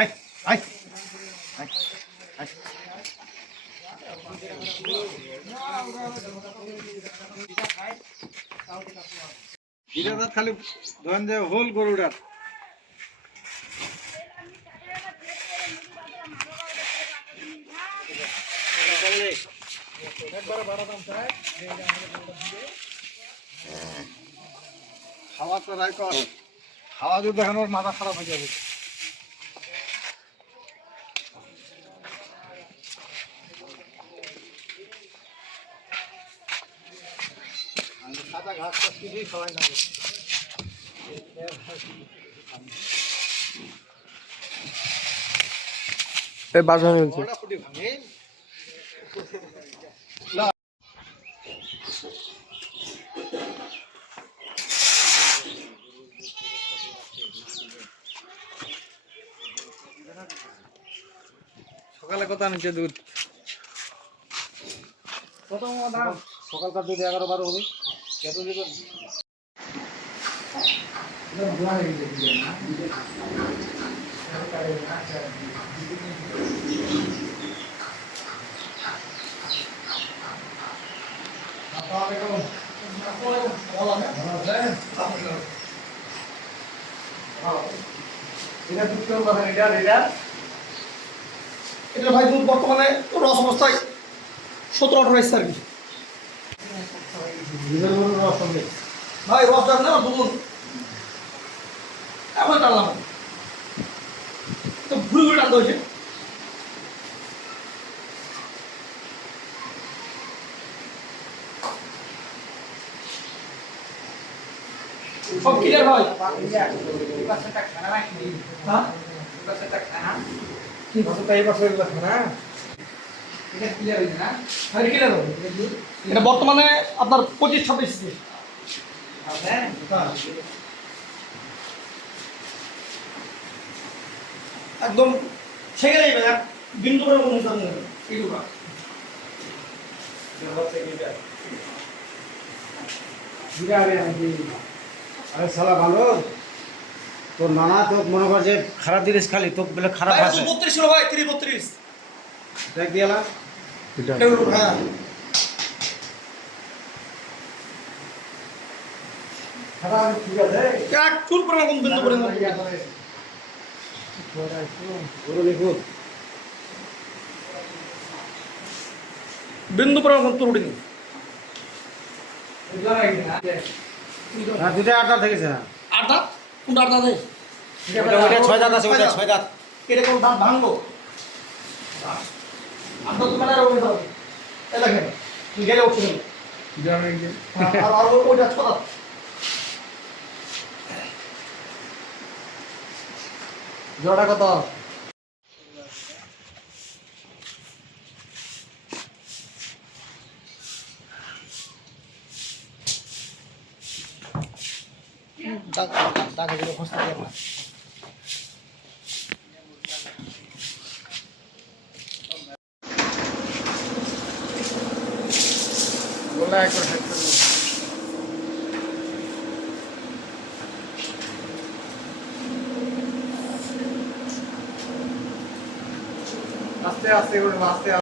I I খালি ধরেন যে হোল গরুটার খাওয়া তো রাই কর খাওয়া যদি দেখেন ওর মাথা খারাপ হয়ে যাবে। সাদা ঘাস টাস কিছুই খাওয়াই না। বাসা মিলছে সকালে কত আনছে দুধ? সকালকার দুধ 11-12 হবে। কত দেবেন? এটা ভাই দুধ বর্তমানে রস অবস্থায় 17-18 এসছে আর কি ভাই। রস দেখ না দুধ এমন টানলাম তো ঘুরে ঘুরে টানতে হয়েছে। সব ক্লিয়ার ভাই। কি ভাষা তাই ভাষা খানা এটা বর্তমানে আপনার 25-26 একদম ছেড়ে যাবে না বিন্দু করে কোনো হিসাব নেই। আরে শালা ভালো তোর নানা তো মনে কর যে খারাপ জিনিস খালি তো বলে খারাপ আছে 32 ছিল ভাই 30-32 দেখ দিয়ালা এটা হ্যাঁ খারাপ ঠিক আছে এক চুল করে কোন বিন্দু করে গরু দেখো বিন্দু করে কোন ত্রুটি নেই। না দুটো আটা থেকেছে আটা কোন আটা দেয় ওটা 6 দাঁত আছে ওটা 6 দাঁত এটা কোন দাঁত ভাঙলো আটা তো মানে রকম হবে এই দেখেন গেলে উঠছে আর ওটা 6 দাঁত জোড়া কত? দাগগুলো খসতে দেব না। গোলা একবার হেড করে আস্তে আস্তে করে আস্তে